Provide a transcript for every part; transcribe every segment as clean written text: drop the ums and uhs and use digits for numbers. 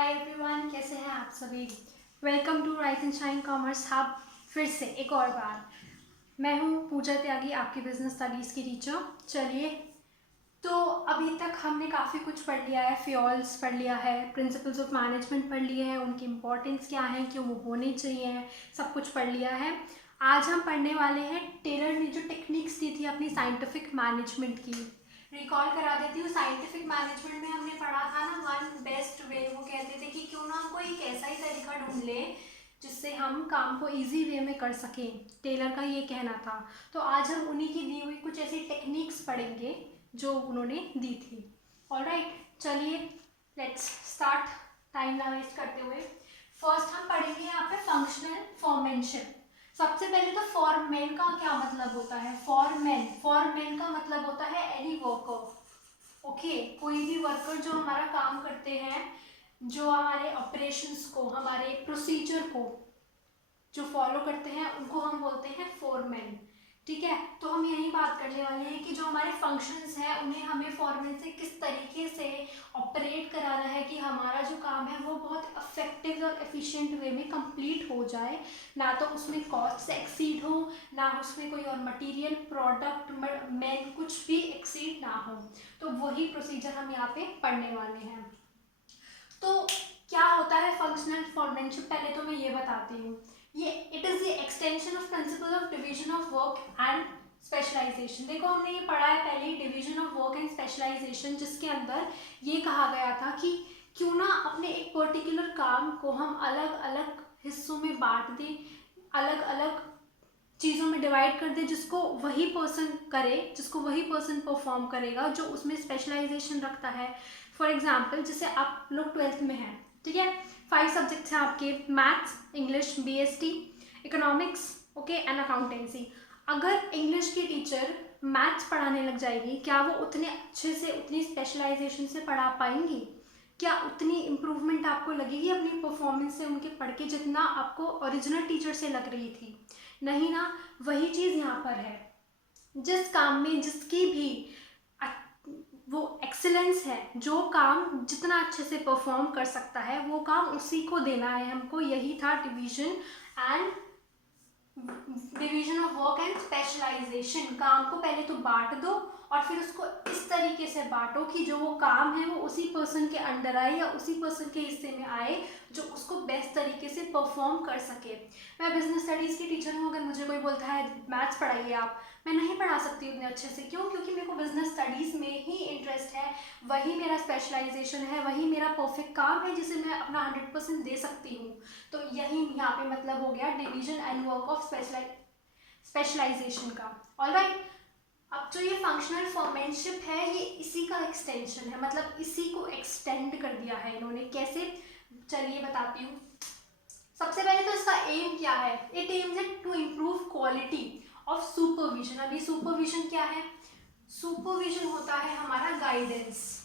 Hi everyone, कैसे हैं आप सभी। Welcome to rise and shine commerce hub. फिर से एक और बार मैं हूँ पूजा त्यागी, आपकी बिजनेस स्टडीज़ की टीचर। चलिए, तो अभी तक हमने काफ़ी कुछ पढ़ लिया है। फ्यूल्स पढ़ लिया है, प्रिंसिपल्स ऑफ मैनेजमेंट पढ़ लिए हैं, उनकी इंपॉर्टेंस क्या है, क्यों वो होने चाहिए, सब कुछ पढ़ लिया है। आज हम पढ़ने वाले हैं टेलर ने जो टेक्निक्स दी थी अपनी साइंटिफिक मैनेजमेंट की। रिकॉल करा देती हूँ, साइंटिफिक मैनेजमेंट में हमने पढ़ा था ना वन बेस्ट वे। वो कहते थे कि क्यों ना हम कोई एक ऐसा ही तरीका ढूंढ लें जिससे हम काम को इजी वे में कर सकें। टेलर का ये कहना था। तो आज हम उन्हीं की दी हुई कुछ ऐसी टेक्निक्स पढ़ेंगे जो उन्होंने दी थी। ऑलराइट, चलिए लेट्स स्टार्ट, टाइम ना वेस्ट करते हुए। फर्स्ट हम पढ़ेंगे यहाँ पे फंक्शनल फॉर्मेनशिप। सबसे पहले तो फॉरमैन का क्या मतलब होता है। फॉरमैन का मतलब होता है एनी वर्कर। ओके, कोई भी वर्कर जो हमारा काम करते हैं, जो हमारे ऑपरेशंस को, हमारे प्रोसीजर को जो फॉलो करते हैं, उनको हम बोलते हैं फोरमैन। ठीक है, तो हम यही बात करने वाले हैं कि जो हमारे फंक्शंस हैं उन्हें हमें फोरमैन से किस तरीके से ऑपरेट कराना है कि हमारा जो काम है वो बहुत इफेक्टिव और एफिशिएंट वे में कंप्लीट हो जाए। ना तो उसमें कॉस्ट से एक्सीड हो, ना उसमें कोई और मटेरियल, प्रोडक्ट, मैन कुछ भी एक्सीड ना हो। तो वही प्रोसीजर हम यहाँ पे पढ़ने वाले हैं। तो क्या होता है फंक्शनल फॉर्मेनशिप, पहले तो मैं ये बताती हूँ। ये it is the extension of principle of division of work and specialization. देखो, हमने ये पढ़ा है पहले ही, division of work and specialization, जिसके अंदर ये कहा गया था कि क्यों ना अपने एक पर्टिकुलर काम को हम अलग अलग हिस्सों में बांट दें, अलग अलग चीज़ों में डिवाइड कर दे, जिसको वही पर्सन करे, जिसको वही पर्सन परफॉर्म करेगा जो उसमें स्पेशलाइजेशन रखता है। फॉर एग्जाम्पल, जैसे आप लोग 12th में हैं, ठीक है, 5 सब्जेक्ट्स हैं आपके, maths, English, BST, economics, okay, and accountancy. अगर इंग्लिश की टीचर मैथ्स पढ़ाने लग जाएगी, क्या वो उतने अच्छे से, उतनी स्पेशलाइजेशन से पढ़ा पाएंगी? क्या उतनी इम्प्रूवमेंट आपको लगेगी अपनी परफॉर्मेंस से उनके पढ़ के, जितना आपको ओरिजिनल टीचर से लग रही थी? नहीं ना। वही चीज़ यहाँ पर है। जिस काम में जिसकी भी वो एक्सीलेंस है, जो काम जितना अच्छे से परफॉर्म कर सकता है, वो काम उसी को देना है हमको। यही था division of work and specialisation. काम को पहले तो बांट दो और फिर उसको इस तरीके से बांटो कि जो वो काम है वो उसी पर्सन के अंडर आए या उसी पर्सन के हिस्से में आए जो उसको बेस्ट तरीके से परफॉर्म कर सके। मैं बिजनेस स्टडीज़ की टीचर हूँ, अगर मुझे कोई बोलता है मैथ्स पढ़ाइए आप, मैं नहीं पढ़ा सकती उतने अच्छे से। क्यों? क्योंकि मेरे को बिजनेस स्टडीज़ में ही इंटरेस्ट है, वही मेरा स्पेशलाइजेशन है, वही मेरा परफेक्ट काम है जिसे मैं अपना 100% दे सकती हूँ। तो यही यहाँ पे मतलब हो गया division and work of specialisation का। ऑलराइट, अब जो ये फंक्शनल फॉर्मेनशिप है, ये इसी का एक्सटेंशन है, मतलब इसी को एक्सटेंड कर दिया है इन्होंने। कैसे? चलिए बताती हूँ। सबसे पहले तो इसका एम क्या है? It aims at to improve quality of supervision. अभी सुपरविजन क्या है? सुपरविजन होता है हमारा गाइडेंस।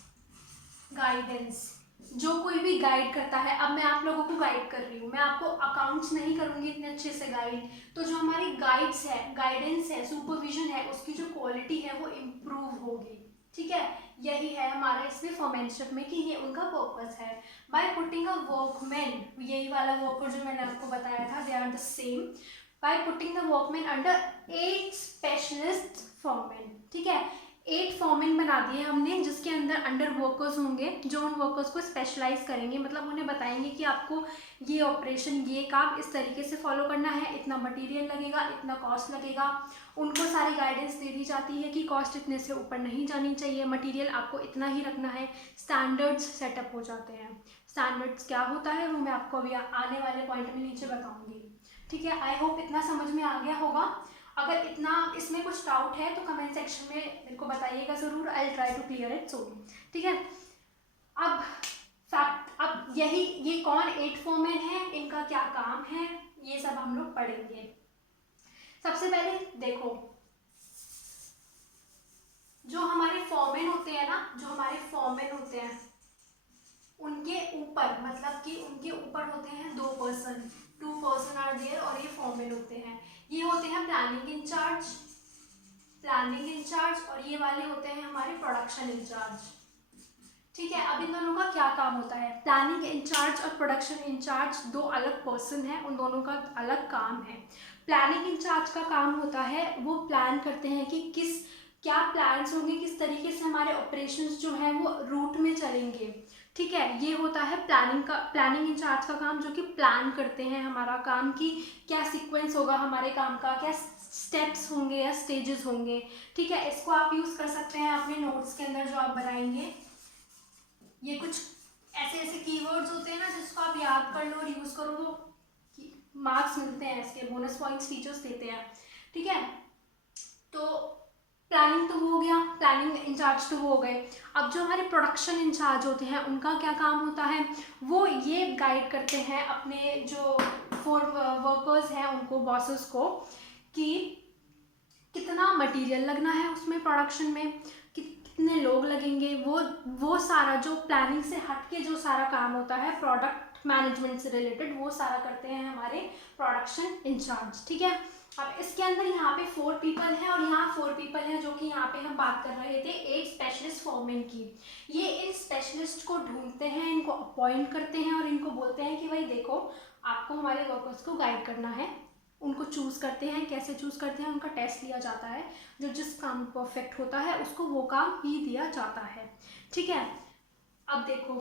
गाइडेंस, जो कोई भी गाइड करता है। अब मैं आप लोगों को गाइड कर रही हूँ, मैं आपको अकाउंट्स नहीं करूँगी इतने अच्छे से गाइड। तो जो हमारी गाइड्स है, गाइडेंस है, सुपरविजन है, उसकी जो क्वालिटी है वो इम्प्रूव होगी। ठीक है, यही है हमारा इसमें फॉर्मेनशिप में कि ये उनका पर्पस है। बाय पुटिंग अ वर्कमैन, यही वाला वर्कर जो मैंने आपको बताया था, they are the same. By putting the workman under 8 specialist foreman. ठीक है, 8 फॉर्मैन बना दिए हमने, जिसके अंदर अंडर वर्कर्स होंगे जो उन वर्कर्स को स्पेशलाइज करेंगे, मतलब उन्हें बताएंगे कि आपको ये ऑपरेशन, ये काम इस तरीके से फॉलो करना है, इतना मटेरियल लगेगा, इतना कॉस्ट लगेगा। उनको सारी गाइडेंस दे दी जाती है कि कॉस्ट इतने से ऊपर नहीं जानी चाहिए, मटेरियल आपको इतना ही रखना है। स्टैंडर्ड्स सेटअप हो जाते हैं। स्टैंडर्ड्स क्या होता है वो मैं आपको अभी आने वाले पॉइंट में नीचे बताऊंगी। ठीक है, आई होप इतना समझ में आ गया होगा। अगर इतना इसमें कुछ डाउट है तो कमेंट सेक्शन में मेरे को बताइएगा ज़रूर, I try to clear it soon. ठीक है, अब फैक्ट, अब यही, ये कौन 8 फॉर्मैन है, इनका क्या काम है, ये सब हम लोग पढ़ेंगे। सबसे पहले देखो, जो हमारे फॉर्मैन होते हैं ना, जो हमारे फॉर्मैन होते हैं, उनके ऊपर, मतलब कि उनके ऊपर होते हैं 2 पर्सन, 2 पर्सन आर देयर, और ये फॉर्मैन होते हैं। ये होते हैं प्लानिंग इंचार्ज, प्लानिंग इंचार्ज, और ये वाले होते हैं हमारे प्रोडक्शन इंचार्ज। ठीक है, अब इन दोनों का क्या काम होता है? प्लानिंग इंचार्ज और प्रोडक्शन इंचार्ज दो अलग पर्सन हैं, उन दोनों का अलग काम है। प्लानिंग इंचार्ज का काम होता है, वो प्लान करते हैं कि क्या प्लान्स होंगे, किस तरीके से हमारे ऑपरेशंस जो हैं वो रूट में चलेंगे। ठीक है, ये होता है प्लानिंग इंचार्ज का काम, जो कि प्लान करते हैं हमारा काम कि क्या सीक्वेंस होगा हमारे काम का, क्या स्टेप्स होंगे या स्टेजेस होंगे। ठीक है, इसको आप यूज़ कर सकते हैं अपने नोट्स के अंदर जो आप बनाएंगे। ये कुछ ऐसे ऐसे कीवर्ड्स होते हैं ना, जिसको आप याद कर लो और यूज़ करो, तो मार्क्स मिलते हैं, इसके बोनस पॉइंट्स टीचर्स देते हैं। ठीक है, तो प्लानिंग तो हो गया, प्लानिंग इंचार्ज तो हो गए। अब जो हमारे प्रोडक्शन इंचार्ज होते हैं, उनका क्या काम होता है? वो ये गाइड करते हैं अपने जो वर्कर्स हैं उनको, बॉसेस को, कि कितना मटेरियल लगना है उसमें, प्रोडक्शन में कितने लोग लगेंगे। वो सारा जो प्लानिंग से हट के जो सारा काम होता है प्रोडक्ट मैनेजमेंट से रिलेटेड, वो सारा करते हैं हमारे प्रोडक्शन इंचार्ज। ठीक है, अब इसके अंदर यहाँ पे 4 पीपल हैं, और यहाँ 4 पीपल हैं जो कि यहाँ पे हम बात कर रहे थे एक स्पेशलिस्ट फॉर्मिंग की। ये इन स्पेशलिस्ट को ढूंढते हैं, इनको अपॉइंट करते हैं और इनको बोलते हैं कि भाई देखो, आपको हमारे वर्कर्स को गाइड करना है। उनको चूज़ करते हैं, कैसे चूज़ करते हैं? उनका टेस्ट लिया जाता है, जो जिस काम परफेक्ट होता है उसको वो काम ही दिया जाता है। ठीक है, अब देखो,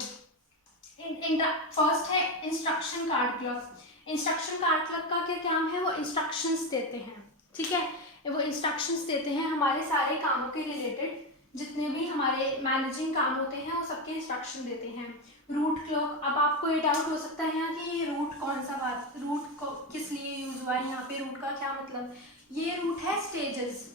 फर्स्ट है instruction card clerk. Instruction card clerk का क्या काम है? वो इंस्ट्रक्शंस देते हैं। ठीक है, वो इंस्ट्रक्शंस देते हैं हमारे सारे कामों के रिलेटेड, जितने भी हमारे मैनेजिंग काम होते हैं वो सबके इंस्ट्रक्शन देते हैं। रूट क्लर्क, अब आपको ये डाउट हो सकता है यहाँ कि ये रूट कौन सा बात, रूट को किस लिए यूज हुआ है यहाँ पे, रूट का क्या मतलब? ये रूट है स्टेजेस।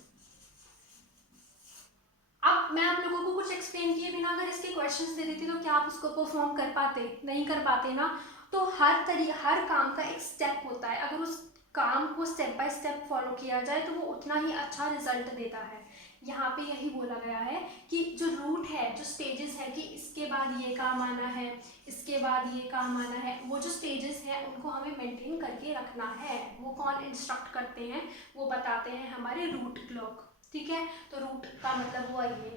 अब मैं आप लोगों को कुछ एक्सप्लेन किए बिना अगर इसके क्वेश्चंस दे देती तो क्या आप इसको परफॉर्म कर पाते? नहीं कर पाते ना। तो हर काम का एक स्टेप होता है, अगर उस काम को स्टेप बाय स्टेप फॉलो किया जाए तो वो उतना ही अच्छा रिजल्ट देता है। यहाँ पे यही बोला गया है कि जो रूट है, जो स्टेजेस है, कि इसके बाद ये काम आना है, इसके बाद ये काम आना है, वो जो स्टेजेस हैं उनको हमें मेंटेन करके रखना है। वो कौन इंस्ट्रक्ट करते हैं? वो बताते हैं हमारे रूट क्लर्क। ठीक है, तो रूट का मतलब हुआ ये।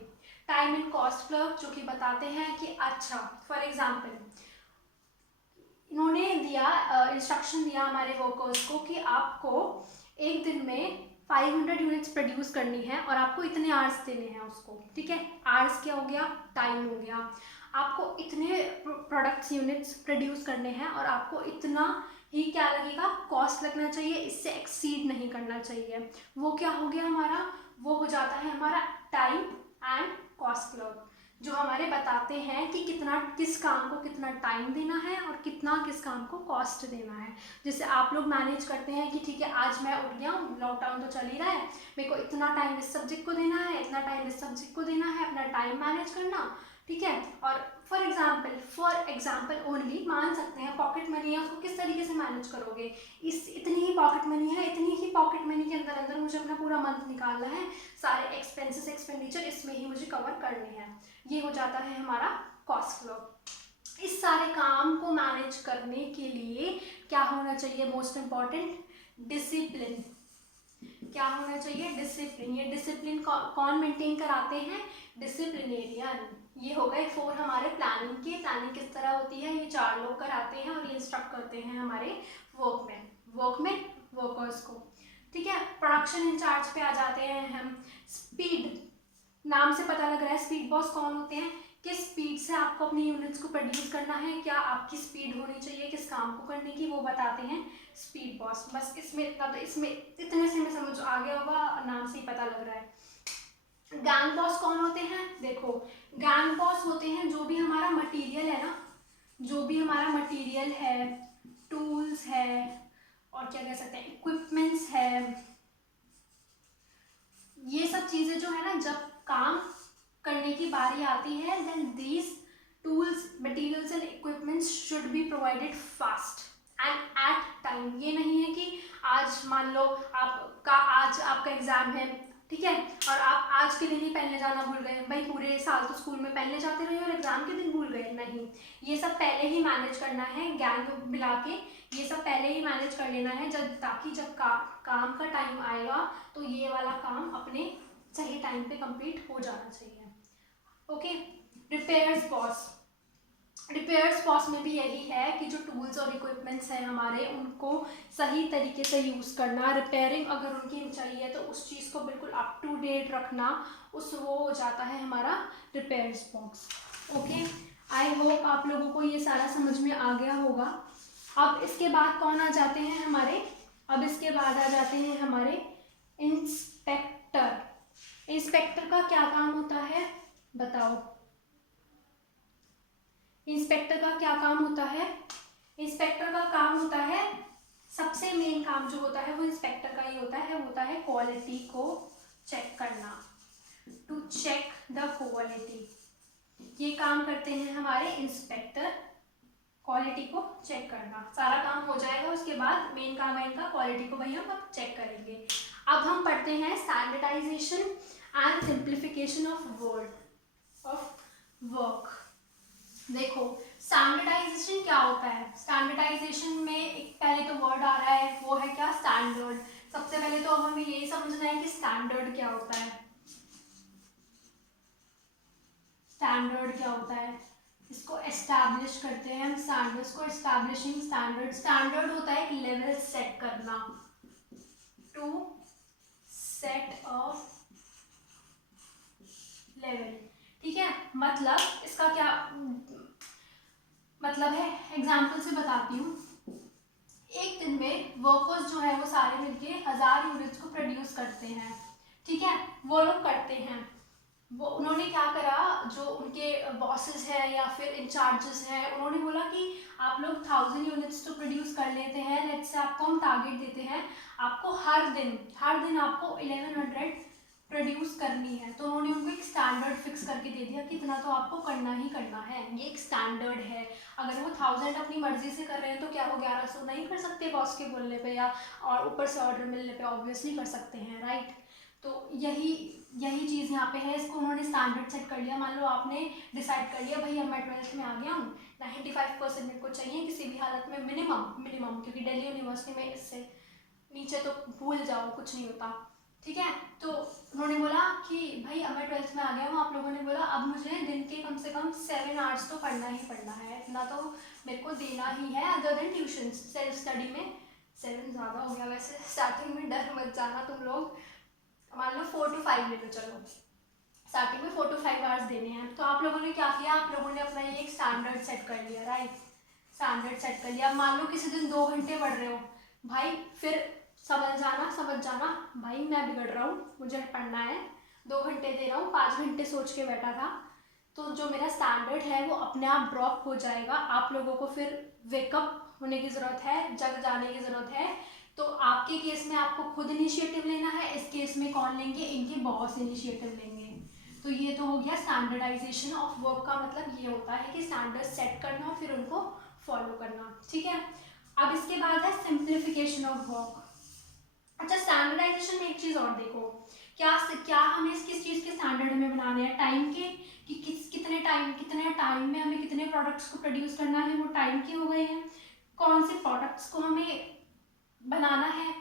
टाइम एंड कॉस्ट क्लर्क, जो कि बताते हैं कि अच्छा, फॉर एग्जांपल इन्होंने दिया इंस्ट्रक्शन दिया हमारे वर्कर्स को कि आपको एक दिन में 500 यूनिट्स प्रोड्यूस करनी है और आपको इतने आवर्स देने हैं उसको। ठीक है, आवर्स क्या हो गया? टाइम हो गया। आपको इतने प्रोडक्ट्स यूनिट्स प्रोड्यूस करने हैं और आपको इतना ही क्या लगेगा? कॉस्ट लगना चाहिए, इससे एक्सीड नहीं करना चाहिए। वो क्या हो गया हमारा? वो हो जाता है हमारा टाइम एंड कॉस्ट क्लर्क, जो हमारे बताते हैं कि कितना किस काम को कितना टाइम देना है और कितना किस काम को कॉस्ट देना है। जैसे आप लोग मैनेज करते हैं कि ठीक है, आज मैं उठ गया हूँ, लॉकडाउन तो चल ही रहा है, मेरे को इतना टाइम इस सब्जेक्ट को देना है, इतना टाइम इस सब्जेक्ट को देना है, अपना टाइम मैनेज करना। ठीक है, और फॉर एग्जाम्पल ओनली मान सकते हैं पॉकेट मनी है, उसको किस तरीके से मैनेज करोगे? इतनी ही पॉकेट मनी है, इतनी ही पॉकेट मनी के अंदर अंदर मुझे अपना पूरा मंथ निकालना है, सारे एक्सपेंसेस एक्सपेंडिचर इसमें ही मुझे कवर करने हैं। ये हो जाता है हमारा कॉस्ट फ्लो। इस सारे काम को मैनेज करने के लिए क्या होना चाहिए? Most important, discipline. क्या होना चाहिए? डिसिप्लिन। ये डिसिप्लिन कौन मेंटेन कराते हैं? डिसिप्लिनेरियन। ये हो गए 4 हमारे प्लानिंग के। प्लानिंग किस तरह होती है? ये 4 लोग कराते हैं और ये इंस्ट्रक्ट करते हैं हमारे वर्कमैन वर्कर्स को। ठीक है, प्रोडक्शन इंचार्ज पे आ जाते हैं हम। स्पीड, नाम से पता लग रहा है स्पीड बॉस कौन होते हैं, किस स्पीड से आपको अपनी यूनिट्स को प्रोड्यूस करना है, क्या आपकी स्पीड होनी चाहिए किस काम को करने की, वो बताते हैं स्पीड बॉस। बस इसमें इसमें इतने से में समझ आ गया होगा, नाम से ही पता लग रहा है। गैंग बॉस कौन होते हैं? देखो, गैंग बॉस होते हैं जो भी हमारा मटेरियल है ना, जो भी हमारा मटेरियल है, टूल्स है, और क्या कह सकते हैं, इक्विपमेंट्स है, ये सब चीजें जो है ना, जब काम करने की बारी आती है, then these tools, materials and equipments should be provided fast and at time. ये नहीं है कि आज मान लो आज आपका एग्जाम है, ठीक है, और आप आज के दिन ही पहले जाना भूल गए, भाई पूरे साल तो स्कूल में पहले जाते रहे और एग्जाम के दिन भूल गए, नहीं, ये सब पहले ही मैनेज करना है, गैंग मिला के ये सब पहले ही मैनेज कर लेना है, ताकि जब काम का टाइम आएगा तो ये वाला काम अपने सही टाइम पे कंप्लीट हो जाना चाहिए। Okay, repairs pause, repairs pause में भी यही है कि जो टूल्स और इक्विपमेंट्स हैं हमारे, उनको सही तरीके से यूज़ करना, रिपेयरिंग अगर उनकी चाहिए तो उस चीज़ को बिल्कुल अप टू डेट रखना, उस वो हो जाता है हमारा repairs pause. Okay, I hope आप लोगों को ये सारा समझ में आ गया होगा। अब इसके बाद कौन आ जाते हैं हमारे, अब इसके बाद आ जाते हैं हमारे इंस्पेक्टर। इंस्पेक्टर का क्या काम होता है बताओ, इंस्पेक्टर का क्या काम होता है? इंस्पेक्टर का काम होता है, सबसे मेन काम जो होता है वो इंस्पेक्टर का ही होता है, वो होता है क्वालिटी को चेक करना, टू चेक द क्वालिटी। ये काम करते हैं हमारे इंस्पेक्टर, क्वालिटी को चेक करना। सारा काम हो जाएगा, उसके बाद मेन काम है इनका क्वालिटी को भाई हम अब चेक करेंगे। अब हम पढ़ते हैं standardisation and simplification of work. देखो स्टैंडर्डाइजेशन क्या होता है, स्टैंडर्डाइजेशन में एक पहले तो वर्ड आ रहा है, वो है क्या, स्टैंडर्ड। सबसे पहले तो अब हमें यही समझना है कि स्टैंडर्ड क्या होता है। स्टैंडर्ड क्या होता है, इसको एस्टैब्लिश करते हैं हम, स्टैंडर्ड्स को एस्टैब्लिशिंग स्टैंडर्ड। स्टैंडर्ड होता है एक लेवल सेट करना, टू सेट ऑफ लेवल। ठीक है, मतलब इसका क्या मतलब है, एग्जाम्पल से बताती हूँ। एक दिन में वर्कर्स जो है वो सारे मिलके 1000 यूनिट्स को प्रोड्यूस करते हैं। ठीक है, वो लोग करते हैं, वो उन्होंने क्या करा, जो उनके बॉसेस हैं या फिर इंचार्जेस हैं, उन्होंने बोला कि आप लोग 1000 यूनिट्स तो प्रोड्यूस कर लेते हैं, लेट्स से आपको हम टारगेट देते हैं, आपको हर दिन आपको 1100 प्रोड्यूस करनी है। तो उन्होंने उनको एक स्टैंडर्ड फिक्स करके दे दिया कि इतना तो आपको करना ही करना है, ये एक स्टैंडर्ड है। अगर वो 1000 अपनी मर्जी से कर रहे हैं तो क्या वो 1100 नहीं कर सकते बॉस के बोलने पे या और ऊपर से ऑर्डर मिलने पे? ऑब्वियसली कर सकते हैं, राइट। तो यही चीज़ यहाँ पे है, इसको उन्होंने स्टैंडर्ड सेट कर लिया। मान लो आपने डिसाइड कर लिया भाई अब मैं 12th में आ गया हूँ, 95% मेरे को चाहिए किसी भी हालत में, मिनिमम, क्योंकि दिल्ली यूनिवर्सिटी में इससे नीचे तो भूल जाओ, कुछ नहीं होता। ठीक है, तो उन्होंने बोला कि भाई अब मैं 12th में आ गया हूँ, आप लोगों ने बोला अब मुझे दिन के कम से कम 7 आवर्स तो पढ़ना ही पढ़ना है, इतना तो मेरे को देना ही है, other than tuition. Self study में 7 ज़्यादा हो गया वैसे, स्टार्टिंग में डर मत जाना तुम लोग, मान लो 4 to 5 ले लो, चलो स्टार्टिंग में 4 to 5 आवर्स देने हैं। तो आप लोगों ने क्या किया, आप लोगों ने अपना ये एक स्टैंडर्ड सेट कर लिया, राइट, स्टैंडर्ड सेट कर लिया। मान लो किसी दिन 2 घंटे पढ़ रहे हो भाई, फिर समझ जाना भाई मैं बिगड़ रहा हूँ, मुझे पढ़ना है, 2 घंटे दे रहा हूँ, 5 घंटे सोच के बैठा था, तो जो मेरा स्टैंडर्ड है वो अपने आप ड्रॉप हो जाएगा। आप लोगों को फिर वेकअप होने की ज़रूरत है, जग जाने की ज़रूरत है। तो आपके केस में आपको खुद इनिशिएटिव लेना है, इस केस में कौन लेंगे, इनके बॉस इनिशिएटिव लेंगे। तो ये तो हो गया स्टैंडर्डाइजेशन ऑफ वर्क का मतलब ये होता है कि स्टैंडर्ड सेट करना और फिर उनको फॉलो करना। ठीक है, अब इसके बाद है सिंप्लीफिकेशन ऑफ वर्क। अच्छा, स्टैंडर्डाइजेशन में एक चीज़ और देखो, क्या हमें किस चीज़ के स्टैंडर्ड में बनाने हैं, टाइम के, कि कितने टाइम में हमें कितने प्रोडक्ट्स को प्रोड्यूस करना है, वो टाइम के हो गए हैं। कौन से प्रोडक्ट्स को हमें बनाना है,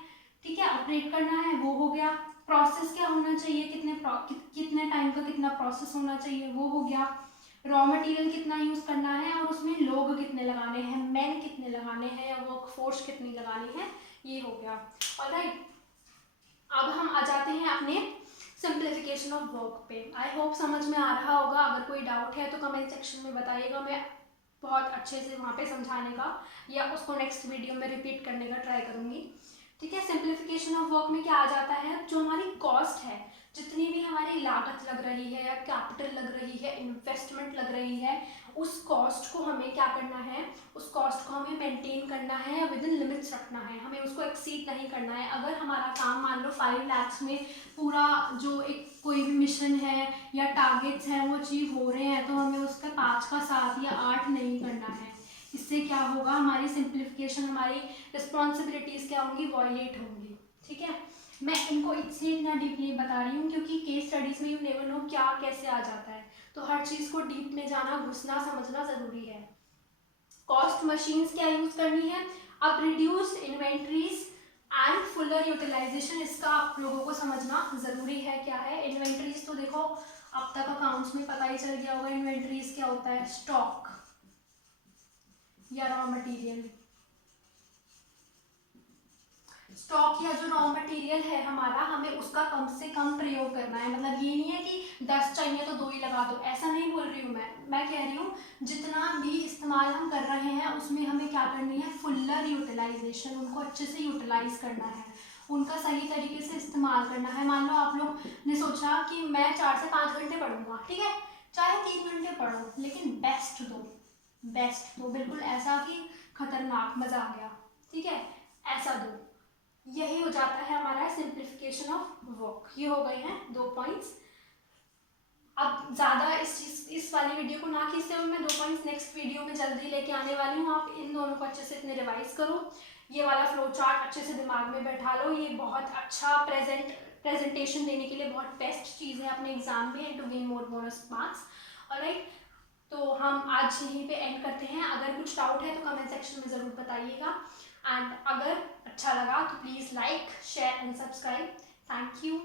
ठीक है, ऑपरेट करना है, वो हो गया। प्रोसेस क्या होना चाहिए, कितने टाइम का कितना प्रोसेस होना चाहिए, वो हो गया। रॉ मटेरियल कितना यूज़ करना है और उसमें लोग कितने लगाने हैं, मैन कितने लगाने हैं या वर्क फोर्स कितनी लगानी है, ये हो गया। ऑलराइट, अब हम आ जाते हैं अपने सिंप्लीफिकेशन ऑफ वर्क पे। आई होप समझ में आ रहा होगा, अगर कोई डाउट है तो कमेंट सेक्शन में बताइएगा, मैं बहुत अच्छे से वहाँ पे समझाने का या उसको नेक्स्ट वीडियो में रिपीट करने का ट्राई करूँगी। ठीक है, सिंप्लीफिकेशन ऑफ वर्क में क्या आ जाता है, जो हमारी कॉस्ट है, जितनी भी हमारी लागत लग रही है या कैपिटल लग रही है, इन्वेस्टमेंट लग रही है, उस कॉस्ट को हमें क्या करना है, उस कॉस्ट को हमें मेंटेन करना है या विद इन लिमिट्स रखना है, हमें उसको एक्सीड नहीं करना है। अगर हमारा काम मान लो 5 lakhs में पूरा जो एक कोई भी मिशन है या टारगेट्स हैं वो अचीव हो रहे हैं, तो हमें उसका 5 का 7 या 8 नहीं करना है। इससे क्या होगा, हमारी सिंप्लीफिकेशन, हमारी रिस्पॉन्सिबिलिटीज़ क्या होंगी, वॉयलेट होंगी। ठीक है, मैं इनको इसलिए इतना डीपली बता रही हूँ क्योंकि केस स्टडीज़ में यू नेवर नो क्या कैसे आ जाता है, तो हर चीज़ को डीप में जाना, घुसना, समझना ज़रूरी है। कॉस्ट मशीन्स क्या यूज़ करनी है, अब reduced inventories and fuller utilisation, इसका आप लोगों को समझना ज़रूरी है। क्या है इन्वेंट्रीज, तो देखो अब तक अकाउंट्स में पता ही चल गया होगा इन्वेंट्रीज क्या होता है, स्टॉक या रॉ मटेरियल। स्टॉक या जो रॉ मटेरियल है हमारा, हमें उसका कम से कम प्रयोग करना है। मतलब ये नहीं है कि 10 चाहिए तो 2 ही लगा दो, ऐसा नहीं बोल रही हूँ मैं कह रही हूँ जितना भी इस्तेमाल हम कर रहे हैं उसमें हमें क्या करनी है, फुल्लर यूटिलाइजेशन, उनको अच्छे से यूटिलाइज करना है, उनका सही तरीके से इस्तेमाल करना है। मान लो आप लोग ने सोचा कि मैं 4 से 5 घंटे पढ़ूंगा, ठीक है, चाहे 3 घंटे पढ़ो, लेकिन बेस्ट दो, बेस्ट दो, बिल्कुल ऐसा कि खतरनाक मजा आ गया, ठीक है, ऐसा दो। यही हो जाता है हमारा सिंप्लीफिकेशन ऑफ वर्क। ये हो गए हैं 2 पॉइंट्स। अब ज़्यादा इस वाली वीडियो को ना खींचते हुए मैं 2 पॉइंट्स नेक्स्ट वीडियो में जल्दी लेके आने वाली हूँ। आप इन दोनों को अच्छे से इतने रिवाइज करो, ये वाला फ्लो चार्ट अच्छे से दिमाग में बैठा लो। ये बहुत अच्छा प्रेजेंटेशन देने के लिए बहुत बेस्ट चीज़ है अपने एग्जाम में, and to gain more bonus marks. Alright, तो हम आज यहीं पे एंड करते हैं। अगर कुछ डाउट है तो कमेंट सेक्शन में ज़रूर बताइएगा, एंड अगर अच्छा लगा तो please like, share and subscribe. Thank you.